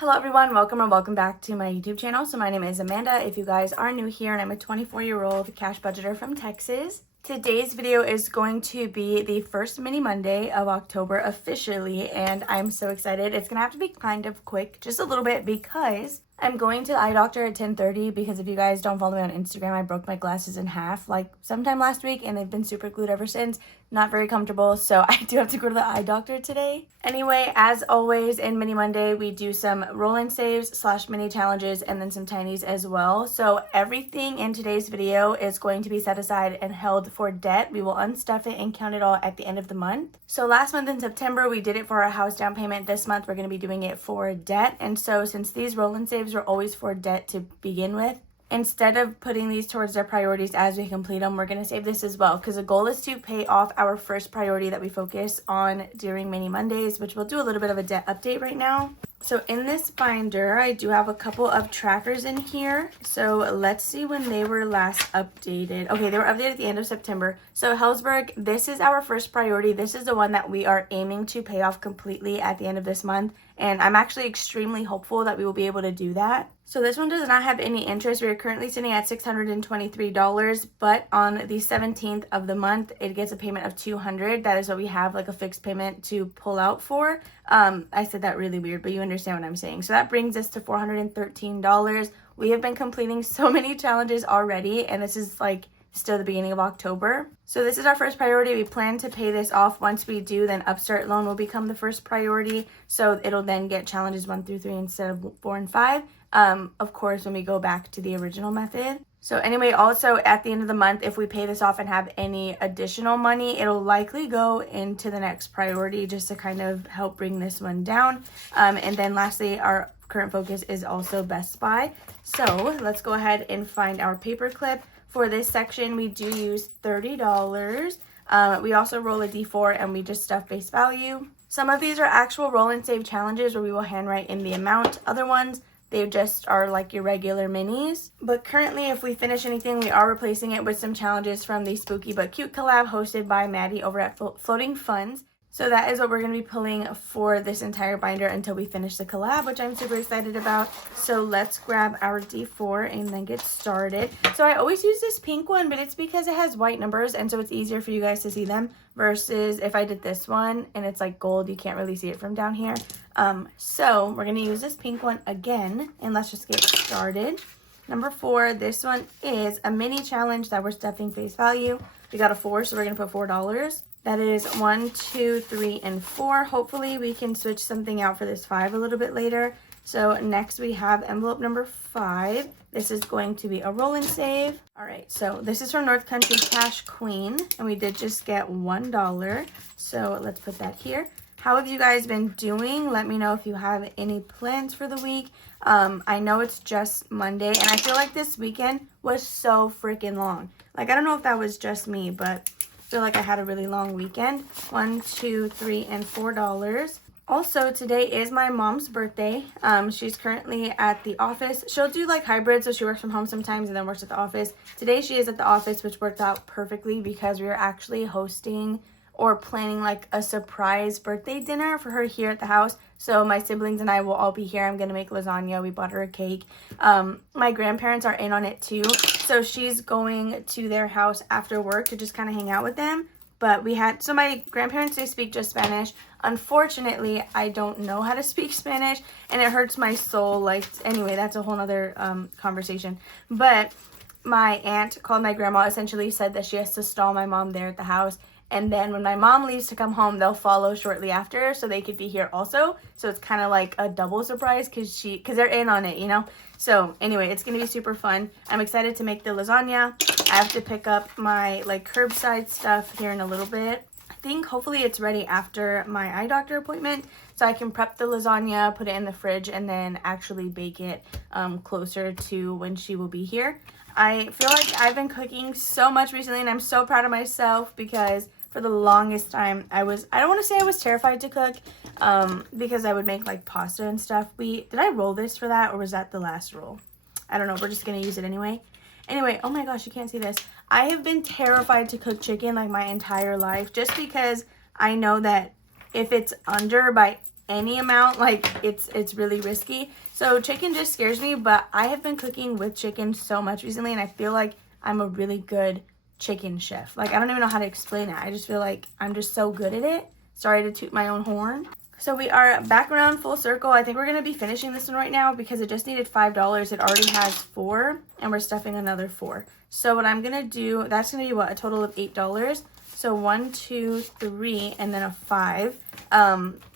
Hello everyone, welcome or welcome back to my YouTube channel. So my name is Amanda if you guys are new here, and I'm a 24-year-old cash budgeter from Texas. Today's video is going to be the first mini Monday of October officially, and I'm so excited. It's gonna have to be kind of quick, just a little bit, because I'm going to the eye doctor at 10:30 because if you guys don't follow me on Instagram, I broke my glasses in half like sometime last week and they've been super glued ever since. Not very comfortable, so I do have to go to the eye doctor today. Anyway, as always in Mini Monday, we do some roll and saves / mini challenges and then some tinies as well. So everything in today's video is going to be set aside and held for debt. We will unstuff it and count it all at the end of the month. So last month in September, we did it for our house down payment. This month, we're going to be doing it for debt. And so since these roll and saves are always for debt to begin with, instead of putting these towards our priorities as we complete them, we're going to save this as well, because the goal is to pay off our first priority that we focus on during Mini Mondays, which we'll do a little bit of a debt update right now. So in this binder, I do have a couple of trackers in here. So let's see when they were last updated. Okay, they were updated at the end of September. So Hellsberg, this is our first priority. This is the one that we are aiming to pay off completely at the end of this month. And I'm actually extremely hopeful that we will be able to do that. So this one does not have any interest. We are currently sitting at $623, but on the 17th of the month, it gets a payment of $200. That is what we have, like a fixed payment to pull out for. I said that really weird, but you understand what I'm saying. So that brings us to $413. We have been completing so many challenges already, and this is like still the beginning of October. So this is our first priority. We plan to pay this off. Once we do, then Upstart loan will become the first priority. So it'll then get challenges 1 through 3 instead of 4 and 5. Of course, when we go back to the original method. So anyway, also at the end of the month, if we pay this off and have any additional money, it'll likely go into the next priority just to kind of help bring this one down. And then lastly, our current focus is also Best Buy. So let's go ahead and find our paper clip. For this section, we do use $30. We also roll a D4 and we just stuff base value. Some of these are actual roll and save challenges where we will handwrite in the amount. Other ones, they just are like your regular minis. But currently, if we finish anything, we are replacing it with some challenges from the Spooky But Cute collab hosted by Maddie over at Floating Funds. So that is what we're going to be pulling for this entire binder until we finish the collab, which I'm super excited about. So let's grab our D4 and then get started. So I always use this pink one, but it's because it has white numbers, and so it's easier for you guys to see them, versus if I did this one and it's like gold, you can't really see it from down here. So we're going to use this pink one again, and let's just get started. Number 4, this one is a mini challenge that we're stuffing face value. We got a 4, so we're going to put $4. That is 1, 2, 3, and 4. Hopefully we can switch something out for this 5 a little bit later. So next we have envelope number 5. This is going to be a roll and save. All right, so this is from North Country Cash Queen, and we did just get $1. So let's put that here. How have you guys been doing? Let me know if you have any plans for the week. I know it's just Monday, and I feel like this weekend was so freaking long. Like, I don't know if that was just me, but I feel like I had a really long weekend. 1, 2, 3, and $4. Also, today is my mom's birthday. She's currently at the office. She'll do like hybrid, so she works from home sometimes and then works at the office. Today she is at the office, which worked out perfectly because we were actually hosting or planning like a surprise birthday dinner for her here at the house. So my siblings and I will all be here. I'm gonna make lasagna. We bought her a cake. My grandparents are in on it too. So she's going to their house after work to just kind of hang out with them. But so my grandparents, they speak just Spanish. Unfortunately, I don't know how to speak Spanish, and it hurts my soul. Like, anyway, that's a whole nother conversation. But my aunt called my grandma, essentially said that she has to stall my mom there at the house. And then when my mom leaves to come home, they'll follow shortly after, so they could be here also. So it's kind of like a double surprise because they're in on it, you know? So anyway, it's going to be super fun. I'm excited to make the lasagna. I have to pick up my like curbside stuff here in a little bit. I think hopefully it's ready after my eye doctor appointment, so I can prep the lasagna, put it in the fridge, and then actually bake it closer to when she will be here. I feel like I've been cooking so much recently, and I'm so proud of myself because for the longest time, I don't want to say I was terrified to cook because I would make like pasta and stuff. Did I roll this for that, or was that the last roll? I don't know. We're just going to use it anyway. Anyway, oh my gosh, you can't see this. I have been terrified to cook chicken like my entire life, just because I know that if it's under by any amount, like it's really risky. So chicken just scares me, but I have been cooking with chicken so much recently, and I feel like I'm a really good chicken chef. Like, I don't even know how to explain it. I just feel like I'm just so good at it. Sorry to toot my own horn. So we are back around full circle. I think we're going to be finishing this one right now because it just needed $5. It already has 4, and we're stuffing another 4. So what I'm going to do, that's going to be what, a total of $8. So 1, 2, 3, and then a 5.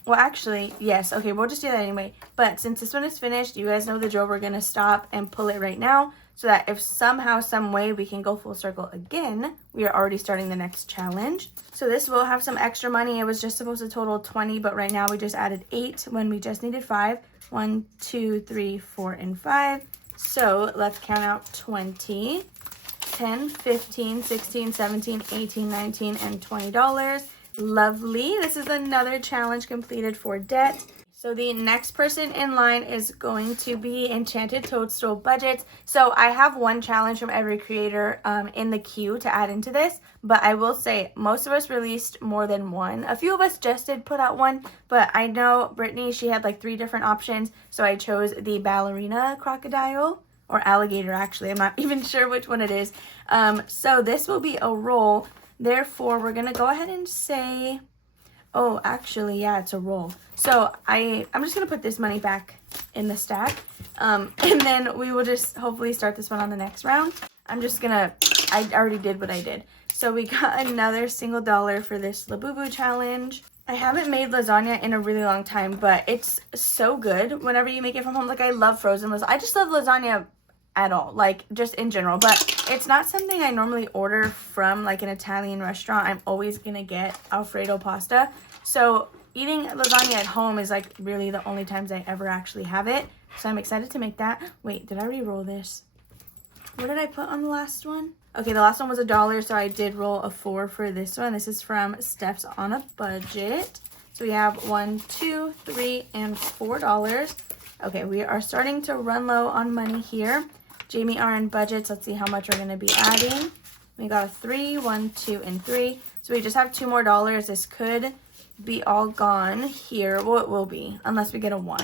Well, actually, yes. Okay, we'll just do that anyway. But since this one is finished, you guys know the drill. We're going to stop and pull it right now so that if somehow, some way we can go full circle again, we are already starting the next challenge. So this will have some extra money. It was just supposed to total 20, but right now we just added 8 when we just needed 5. 1, 2, 3, 4, and 5. So let's count out 20, 10, 15, 16, 17, 18, 19, and $20. Lovely. This is another challenge completed for debt. So the next person in line is going to be Enchanted Toadstool Budgets. So I have one challenge from every creator in the queue to add into this, but I will say most of us released more than one. A few of us just did put out one, but I know Brittany, she had like 3 different options, so I chose the ballerina crocodile, or alligator actually. I'm not even sure which one it is. So this will be a roll. Therefore, we're going to go ahead and say... Oh, actually, yeah, it's a roll. So I'm just going to put this money back in the stack. And then we will just hopefully start this one on the next round. I'm just going to, I already did what I did. So we got another single dollar for this Labubu challenge. I haven't made lasagna in a really long time, but it's so good whenever you make it from home. Like, I love frozen lasagna. I just love lasagna at all, like just in general, but it's not something I normally order from like an Italian restaurant. I'm always gonna get Alfredo pasta, so eating lasagna at home is like really the only times I ever actually have it. So I'm excited to make that. Wait, did I re-roll this? What did I put on the last one? Okay, the last one was $1, so I did roll a 4 for this one. This is from Steph's on a Budget. So we have 1, 2, 3, and $4. Okay, we are starting to run low on money here. Jamie R in budgets. Let's see how much we're going to be adding. We got a 3, 1, 2, and 3. So we just have $2 more. This could be all gone here. Well, it will be, unless we get a 1.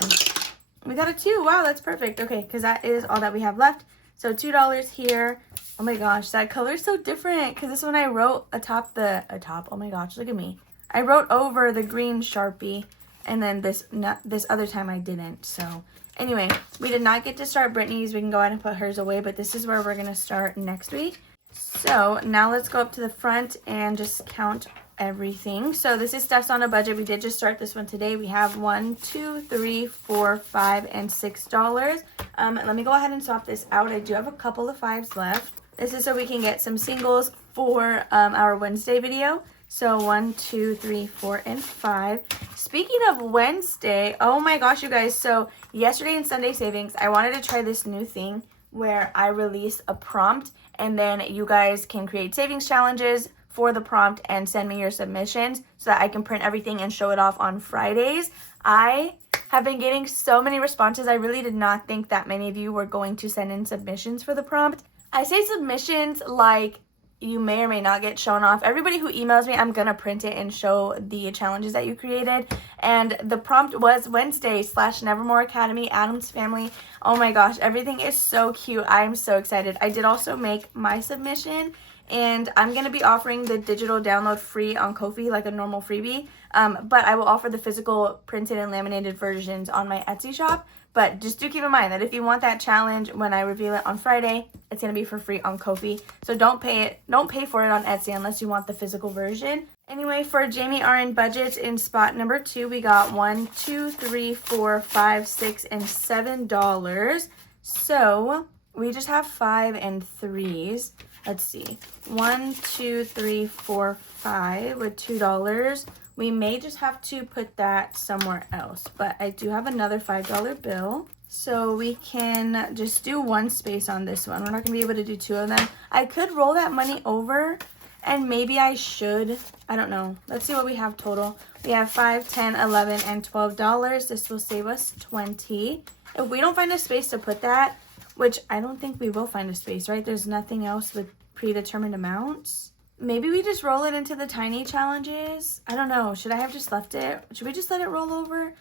We got a 2. Wow, that's perfect. Okay, because that is all that we have left. So $2 here. Oh my gosh, that color is so different. Because this one I wrote atop. Oh my gosh, look at me. I wrote over the green Sharpie. And then this other time I didn't. So anyway, we did not get to start Brittany's. We can go ahead and put hers away, but this is where we're going to start next week. So now let's go up to the front and just count everything. So this is Steph's on a Budget. We did just start this one today. We have 1, 2, 3, 4, 5, and $6. Let me go ahead and swap this out. I do have a couple of 5s left. This is so we can get some singles for our Wednesday video. So 1, 2, 3, 4, and 5. Speaking of Wednesday, oh my gosh, you guys. So yesterday in Sunday Savings, I wanted to try this new thing where I release a prompt and then you guys can create savings challenges for the prompt and send me your submissions so that I can print everything and show it off on Fridays. I have been getting so many responses. I really did not think that many of you were going to send in submissions for the prompt. I say submissions like you may or may not get shown off. Everybody who emails me, I'm gonna print it and show the challenges that you created. And the prompt was Wednesday / Nevermore Academy, Addams Family. Oh my gosh, everything is so cute. I'm so excited. I did also make my submission, and I'm gonna be offering the digital download free on Ko-fi, like a normal freebie. But I will offer the physical printed and laminated versions on my Etsy shop. But just do keep in mind that if you want that challenge when I reveal it on Friday, it's going to be for free on Ko-fi. So don't pay for it on Etsy unless you want the physical version. Anyway, for Jamie R in budgets in spot number 2, we got 1, 2, 3, 4, 5, 6, and $7. So we just have 5 and 3s. Let's see. 1, 2, 3, 4, 5 with $2. We may just have to put that somewhere else, but I do have another $5 bill. So we can just do one space on this one. We're not gonna be able to do 2 of them. I could roll that money over and maybe I should, I don't know. Let's see what we have total. We have 5, 10, 11, and $12. This will save us 20. If we don't find a space to put that, which I don't think we will find a space, right? There's nothing else with predetermined amounts. Maybe we just roll it into the tiny challenges. I don't know. Should I have just left it? Should we just let it roll over?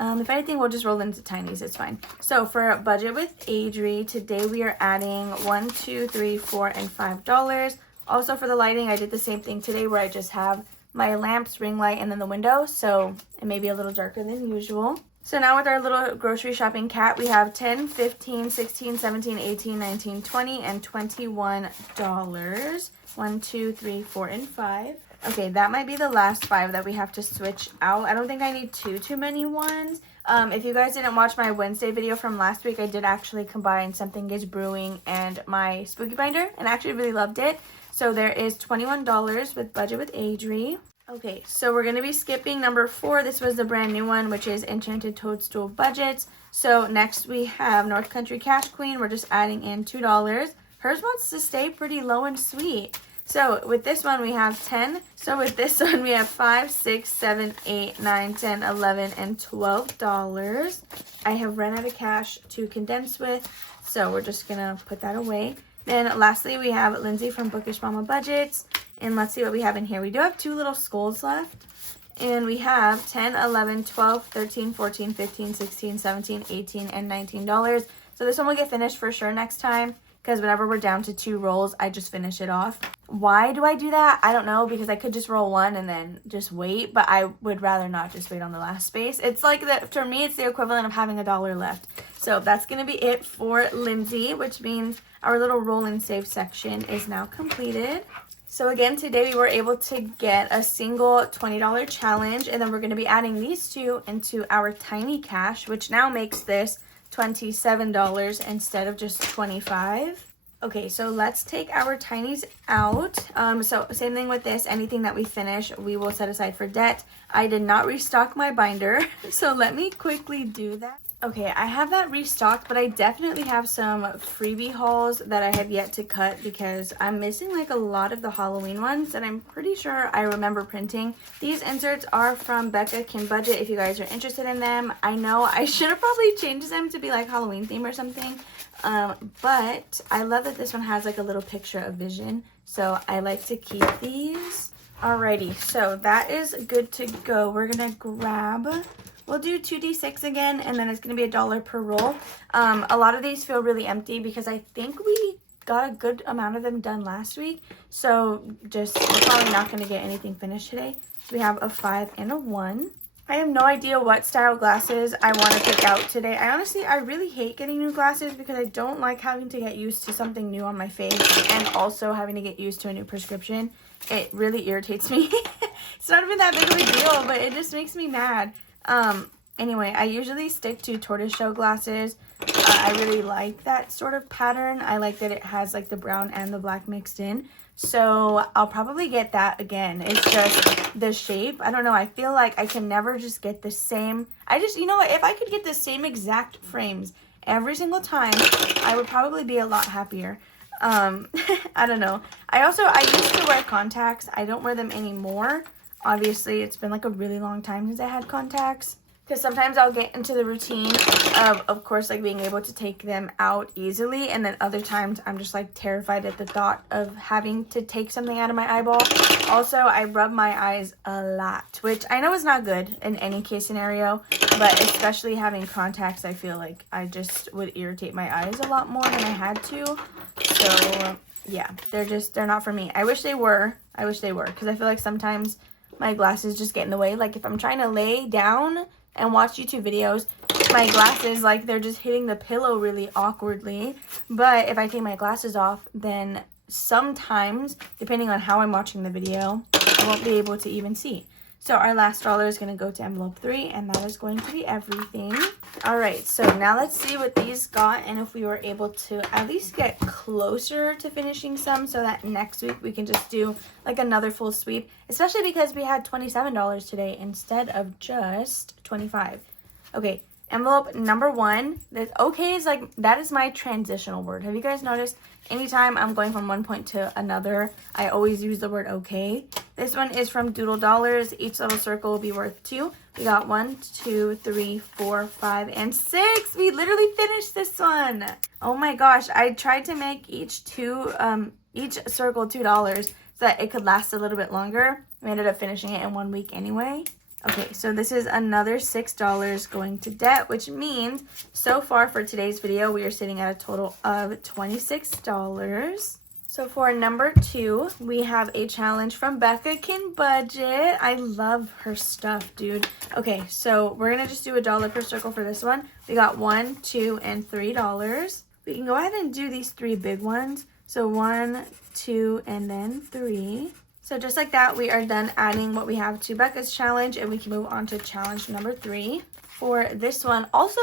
If anything, we'll just roll into tinies. It's fine. So for Budget with Adri, today we are adding $1, $2, $3, $4, and $5. Also for the lighting, I did the same thing today where I just have my lamps, ring light, and then the window. So it may be a little darker than usual. So now with our little grocery shopping cat, we have $10, $15, $16, $17, $18, $19, $20, and $21. 1, 2, 3, 4, and 5. Okay, that might be the last 5 that we have to switch out. I don't think I need too many ones. If you guys didn't watch my Wednesday video from last week, I did actually combine Something is Brewing and my spooky binder, and I actually really loved it. So there is $21 with Budget with Adri. Okay, so we're going to be skipping number 4. This was the brand new one, which is Enchanted Toadstool Budgets. So next we have North Country Cash Queen. We're just adding in $2. Hers wants to stay pretty low and sweet. So with this one, we have 10. So with this one, we have 5, 6, 7, 8, 9, 10, 11, and $12. I have run out of cash to condense with, so we're just going to put that away. Then lastly, we have Lindsay from Bookish Mama Budgets. And let's see what we have in here. We do have 2 little skulls left. And we have 10, 11, 12, 13, 14, 15, 16, 17, 18, and $19. So this one will get finished for sure next time, because whenever we're down to 2 rolls, I just finish it off. Why do I do that? I don't know, because I could just roll 1 and then just wait, but I would rather not just wait on the last space. It's like that for me, it's the equivalent of having $1 left. So that's going to be it for Lindsay, which means our little roll and save section is now completed. So again, today we were able to get a single $20 challenge, and then we're going to be adding these 2 into our tiny cash, which now makes this $27 instead of just $25. Okay, so let's take our tinies out. So same thing with this. Anything that we finish, we will set aside for debt. I did not restock my binder, so let me quickly do that. Okay, I have that restocked, but I definitely have some freebie hauls that I have yet to cut because I'm missing like a lot of the Halloween ones that I'm pretty sure I remember printing. These inserts are from Becca Can Budget if you guys are interested in them. I know I should have probably changed them to be like Halloween theme or something, but I love that this one has like a little picture of Vision, so I like to keep these. Alrighty, so that is good to go. We're gonna grab... We'll do 2d6 again, and then it's going to be $1 per roll. A lot of these feel really empty because I think we got a good amount of them done last week. So we're probably not going to get anything finished today. So we have a 5 and a 1. I have no idea what style glasses I want to pick out today. I really hate getting new glasses because I don't like having to get used to something new on my face and also having to get used to a new prescription. It really irritates me. It's not even that big of a deal, but it just makes me mad. Anyway, I usually stick to tortoiseshell glasses. I really like that sort of pattern. I like that it has like the brown and the black mixed in. So I'll probably get that again. It's just the shape. I don't know. I feel like I can never just get the same. You know what? If I could get the same exact frames every single time, I would probably be a lot happier. I don't know. I used to wear contacts. I don't wear them anymore. Obviously, it's been like a really long time since I had contacts. Because sometimes I'll get into the routine of course, like being able to take them out easily. And then other times I'm just like terrified at the thought of having to take something out of my eyeball. Also, I rub my eyes a lot, which I know is not good in any case scenario. But especially having contacts, I feel like I just would irritate my eyes a lot more than I had to. So yeah, they're not for me. I wish they were. Because I feel like sometimes my glasses just get in the way. Like if I'm trying to lay down and watch YouTube videos, my glasses, like they're just hitting the pillow really awkwardly. But if I take my glasses off, then sometimes, depending on how I'm watching the video, I won't be able to even see. So our last $1 is going to go to envelope 3, and that is going to be everything. All right, so now let's see what these got and if we were able to at least get closer to finishing some so that next week we can just do like another full sweep, especially because we had $27 today instead of just $25. Okay, envelope number 1. Okay is like, that is my transitional word. Have you guys noticed? Anytime I'm going from one point to another, I always use the word okay. This one is from Doodle Dollars. Each little circle will be worth 2. We got 1, 2, 3, 4, 5, and 6. We literally finished this one. Oh my gosh. I tried to make each circle $2 so that it could last a little bit longer. We ended up finishing it in 1 week anyway. Okay, so this is another $6 going to debt, which means so far for today's video, we are sitting at a total of $26. So for number 2, we have a challenge from Becca Can Budget. I love her stuff, dude. Okay, so we're gonna just do $1 per circle for this one. We got $1, $2, and $3. We can go ahead and do these 3 big ones. So 1, 2, and then 3. So just like that, we are done adding what we have to Becca's challenge, and we can move on to challenge number 3. For this one, also,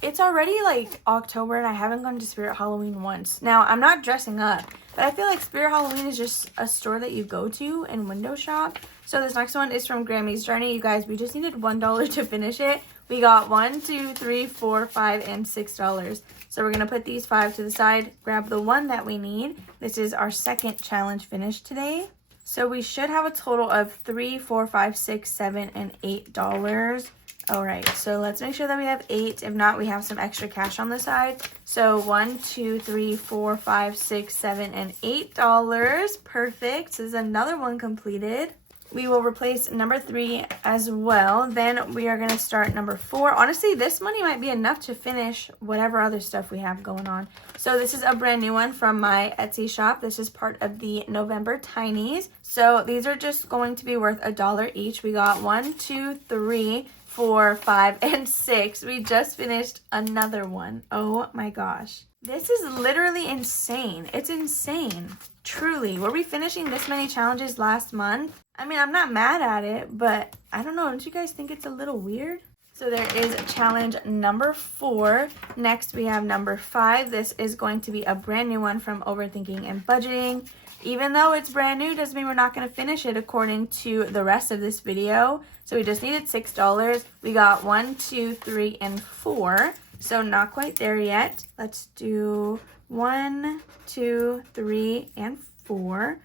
it's already like October and I haven't gone to Spirit Halloween once. Now, I'm not dressing up, but I feel like Spirit Halloween is just a store that you go to and window shop. So this next one is from Grammy's Journey. You guys, we just needed $1 to finish it. We got $1, $2, $3, $4, $5, and $6. So we're gonna put these 5 to the side, grab the one that we need. This is our second challenge finished today. So we should have a total of $3, $4, $5, $6, $7, and $8. All right, so let's make sure that we have 8. If not, we have some extra cash on the side. So 1, 2, 3, 4, 5, 6, 7, and $8. Perfect. So this is another one completed. We will replace number 3 as well. Then we are going to start number 4. Honestly, this money might be enough to finish whatever other stuff we have going on. So this is a brand new one from my Etsy shop. This is part of the November Tinies. So these are just going to be worth $1 each. We got 1, 2, 3, 4, 5, and 6. We just finished another one. Oh my gosh. This is literally insane. It's insane. Truly. Were we finishing this many challenges last month? I mean, I'm not mad at it, but I don't know. Don't you guys think it's a little weird? So there is challenge number 4. Next, we have number 5. This is going to be a brand new one from Overthinking and Budgeting. Even though it's brand new, doesn't mean we're not going to finish it according to the rest of this video. So we just needed $6. We got 1, 2, 3, and 4. So not quite there yet. Let's do 1, 2, 3, and 4.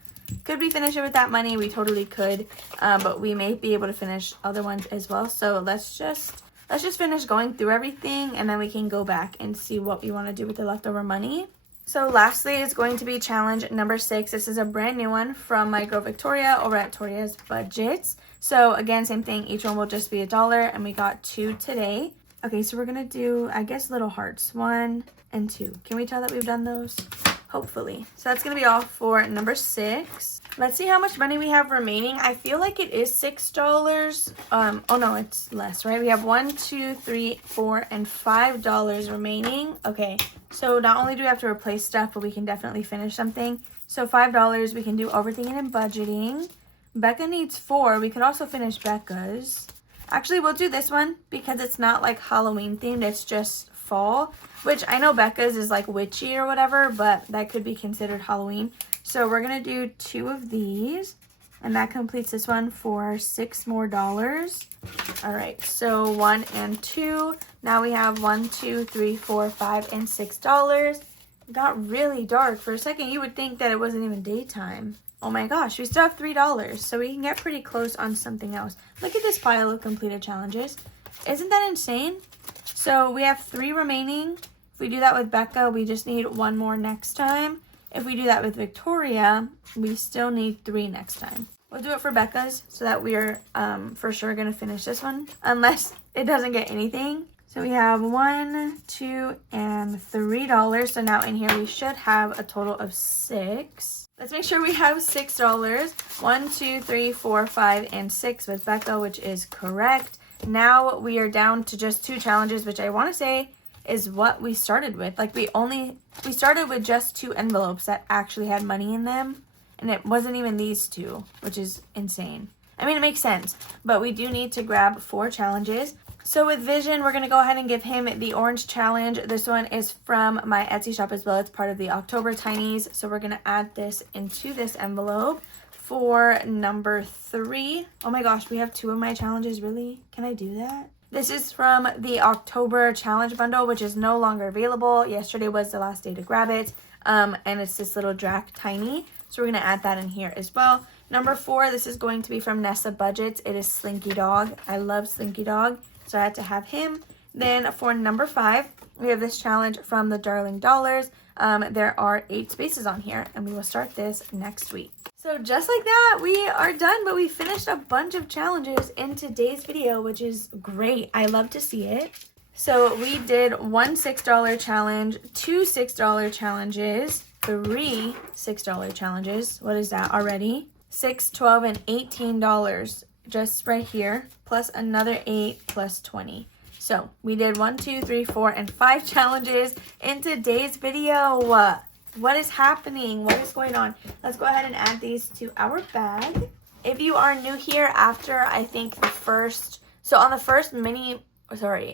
Could we finish it with that money? We totally could, but we may be able to finish other ones as well. So let's just finish going through everything, and then we can go back and see what we want to do with the leftover money. So lastly is going to be challenge number 6. This is a brand new one from my girl Victoria over at Toria's Budgets. So again, same thing. Each one will just be $1, and we got 2 today. Okay, so we're gonna do, I guess, little hearts, 1 and 2. Can we tell that we've done those? Hopefully. So that's gonna be all for number 6. Let's see how much money we have remaining. I feel like it is $6. Oh no, it's less, right? We have 1, 2, 3, 4, and $5 remaining. Okay, so not only do we have to replace stuff, but we can definitely finish something. So $5, we can do Overthinking and Budgeting. Becca needs 4. We could also finish Becca's. Actually, we'll do this one because it's not like Halloween themed. It's just fall, which I know Becca's is like witchy or whatever, but that could be considered Halloween. So we're going to do 2 of these, and that completes this one for $6 more. All right, so 1 and 2. Now we have 1, 2, 3, 4, 5, and $6. It got really dark. For a second, you would think that it wasn't even daytime. Oh my gosh, we still have $3, so we can get pretty close on something else. Look at this pile of completed challenges. Isn't that insane? So we have 3 remaining. If we do that with Becca, we just need 1 more next time. If we do that with Victoria, we still need 3 next time. We'll do it for Becca's so that we are for sure going to finish this one, unless it doesn't get anything. So we have 1, 2, and $3. So now in here we should have a total of 6. Let's make sure we have $6. 1, 2, 3, 4, 5, and 6 with Becca, which is correct. Now we are down to just 2 challenges, which I want to say is what we started with. Like we started with just 2 envelopes that actually had money in them, and it wasn't even these 2, which is insane. I mean, it makes sense, but we do need to grab 4 challenges. So with Vision, we're going to go ahead and give him the orange challenge. This one is from my Etsy shop as well. It's part of the October Tinies. So we're going to add this into this envelope. For number 3, oh my gosh, we have 2 of my challenges. Really? Can I do that? This is from the October challenge bundle, which is no longer available. Yesterday was the last day to grab it. And it's this little Drac Tiny. So we're going to add that in here as well. Number 4, this is going to be from Nessa Budgets. It is Slinky Dog. I love Slinky Dog, so I had to have him. Then for number 5, we have this challenge from the Darling Dollars. There are 8 spaces on here, and we will start this next week. So just like that, we are done, but we finished a bunch of challenges in today's video, which is great. I love to see it. So we did one $6 challenge, two $6 challenges, three $6 challenges. What is that already? $6, $12, and $18 just right here, plus another $8 plus $20. So we did 1, 2, 3, 4, and 5 challenges in today's video. What is happening? What is going on? Let's go ahead and add these to our bag. If you are new here after, I think on the first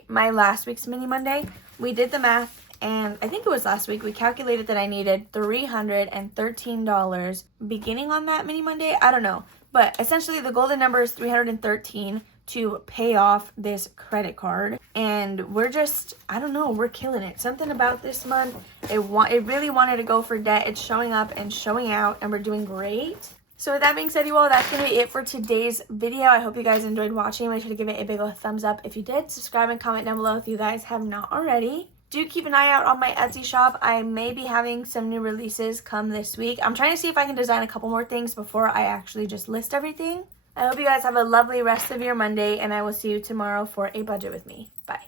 my last week's mini Monday, we did the math, and I think it was last week, we calculated that I needed $313 beginning on that mini Monday. I don't know, but essentially the golden number is 313 to pay off this credit card, and we're just, I don't know, we're killing it. Something about this month, it really wanted to go for debt. It's showing up and showing out, and we're doing great. So with that being said, you all, that's gonna be it for today's video. I hope you guys enjoyed watching. Make sure to give it a big old thumbs up if you did. Subscribe and comment down below if you guys have not already. Do keep an eye out on my Etsy shop. I may be having some new releases come this week. I'm trying to see if I can design a couple more things before I actually just list everything. I hope you guys have a lovely rest of your Monday, and I will see you tomorrow for a budget with me. Bye.